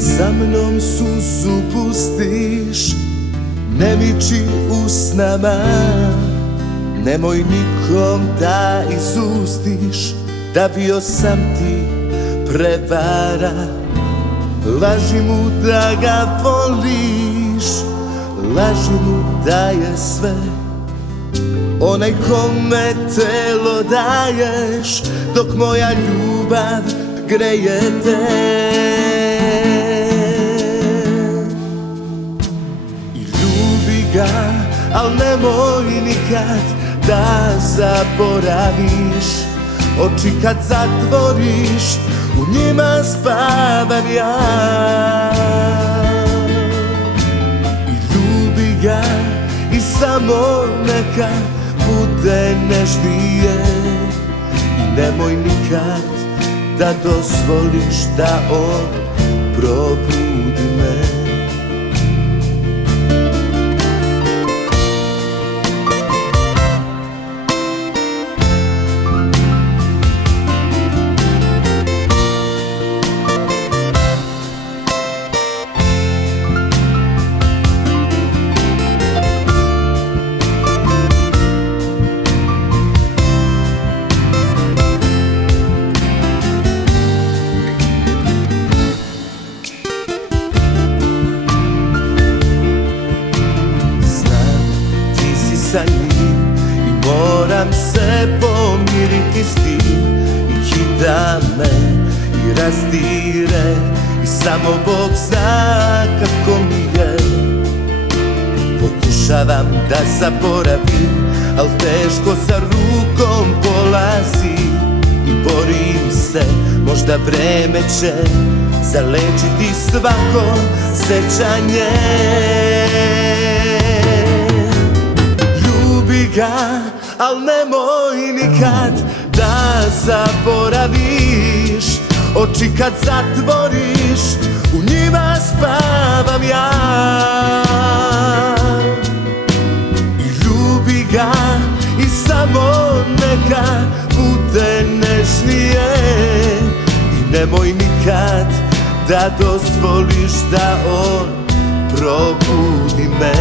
Za mnom suzu pustiš, ne miči usnama, nemoj nikom da izustiš, da bio sam ti prevara. Laži mu da ga voliš, laži mu da je sve onaj kome telo daješ, dok moja ljubav greje te. Al nemoj nikad da zaboraviš, oči kad zatvoriš, u njima spavam ja. I ljubi ga i samo neka bude nežnije, i nemoj nikad da dozvoliš da on probudi me. Sa njim i moram se pomiriti s tim, i kida me i razdire, i samo Bog zna kako mi je. Pokušavam da zaboravim, al teško za rukom polazi, i borim se, možda vreme će zalečiti svako sećanje. Al nemoj nikad da zaboraviš, oči kad zatvoriš, u njima spavam ja. I ljubi ga i samo neka bude nežnije, i nemoj nikad da dozvoliš da on probudi me.